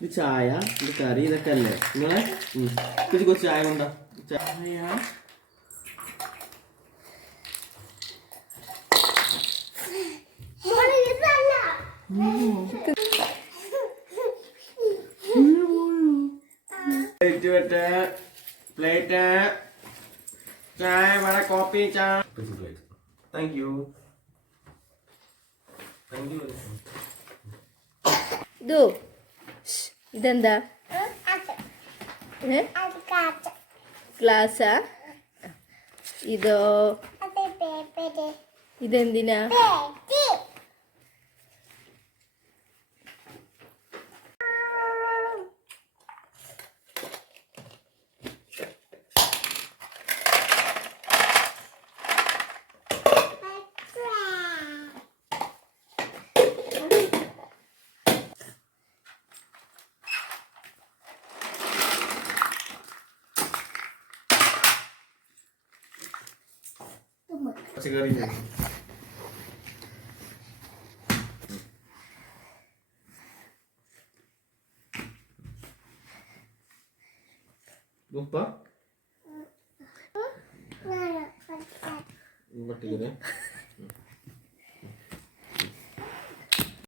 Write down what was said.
ഇത് ചായ, ഇത് കറി, ഇതൊക്കെ അല്ലേ നിങ്ങളെ? ഇത് കുറച്ച് ചായ കൊണ്ടാ. ചായ പ്ലേറ്റ് ചായ വേറെ കോപ്പി ചായ. Thank you. ഇതെന്താ ഗ്ലാസ്സാ? ഇതോ ഇതെന്തിനാ? പച്ചക്കറി ഉപ്പ പട്ടിക്കറി